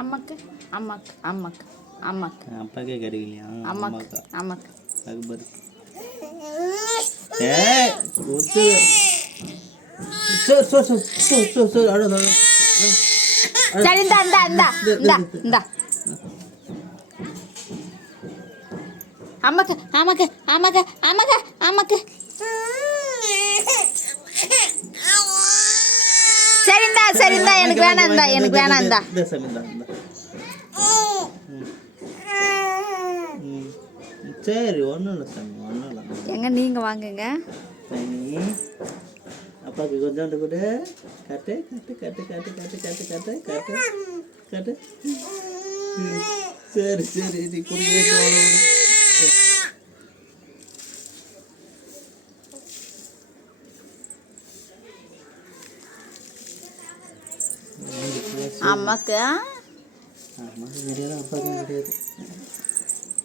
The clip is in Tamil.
அம்மாக்கு அம்மாக்கு அம்மாக்கு அம்மாக்கு. அப்பாக்கே கருவிலையா அம்மாக்கு. அம்மாக்கு அக்பர் ஏ அம்மாக்கு அம்மாக்கு அம்மாக்கு அம்மாக்கு அம்மாக்கு. சரி இந்தா எனக்கு வேணாம் இந்தா எனக்கு வேணாம் இந்தா. சரி ஒன்றும் இல்லை சாமி ஒன்றும் இல்லை எங்க நீங்க வாங்குங்க சாமி அப்பாவுக்கு கொஞ்சோண்டு கூட காட்டு காட்டு காட்டு காட்டு காட்டு காட்டு காட்டு காட்டு காட்டு. சரி சரி நீ குடிக்க Amaga, ya. nah, masih berdiri apa, ini berdiri itu.